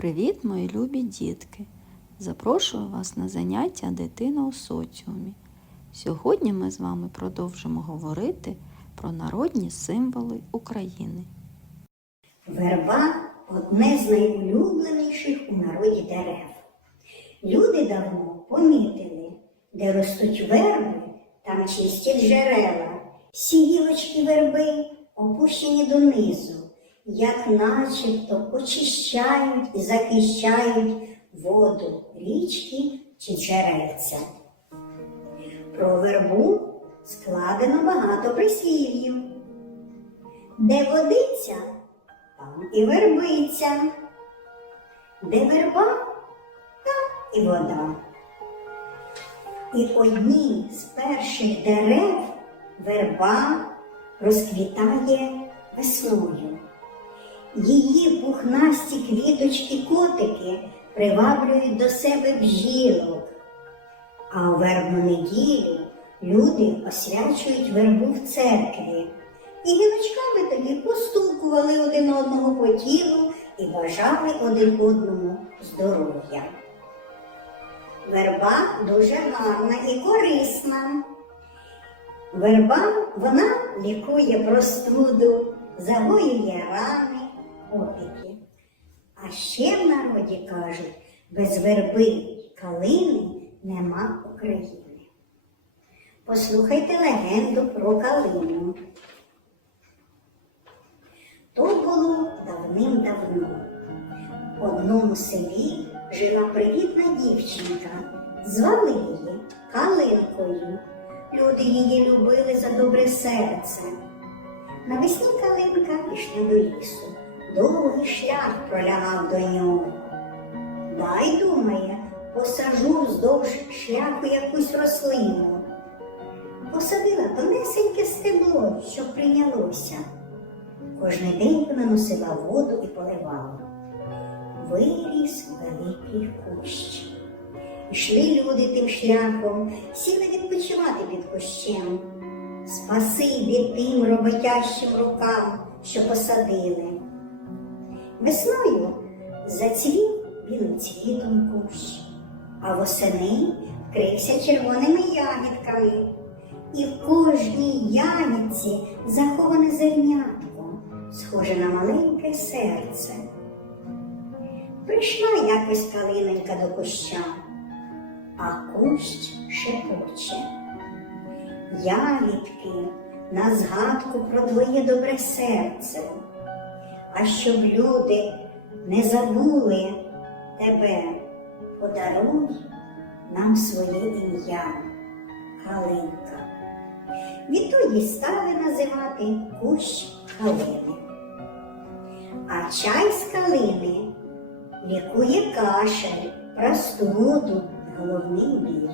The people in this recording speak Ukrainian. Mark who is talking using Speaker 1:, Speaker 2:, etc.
Speaker 1: Привіт, мої любі дітки! Запрошую вас на заняття Дитина у соціумі. Сьогодні ми з вами продовжимо говорити про народні символи України.
Speaker 2: Верба одне з найулюбленіших у народі дерев. Люди давно помітили, де ростуть верби, там чистять джерела. Всі верби опущені донизу, як начебто очищають і захищають воду річки чи джерельця. Про вербу складено багато прислів'їв. Де водиця, там і вербиця. Де верба, там і вода. І одні з перших дерев верба розквітає весною. Її пухнасті квіточки-котики приваблюють до себе бжілок. А у вербну неділю люди освячують вербу в церкві. І гілочками тоді постукували один одного по тілу і бажали один одному здоров'я. Верба дуже гарна і корисна. Верба вона лікує простуду, загоює рани, опіки. А ще в народі кажуть, без верби калини нема України. Послухайте легенду про калину. То було давним-давно. В одному селі жила привітна дівчинка. Звали її Калинкою. Люди її любили за добре серце. Навесні Калинка пішла до лісу. Довгий шлях пролягав до нього. Дай, думає, посажу вздовж шляху якусь рослину. Посадила тонесеньке стебло, що прийнялося. Кожний день вона носила воду і поливала. Виріс великий кущ. Йшли люди тим шляхом, сіли відпочивати під кущем. Спасибі тим роботящим рукам, що посадили. Весною зацвів білим цвітом кущ, а восени вкрився червоними ягідками. І в кожній ягідці заховане зернятко, схоже на маленьке серце. Прийшла якось калинонька до куща, а кущ шепоче. Ягідки на згадку про твоє добре серце, а щоб люди не забули тебе, подаруй нам своє ім'я, Калинка. Відтоді стали називати кущ калини. А чай з калини лікує кашель, простуду, головний біль.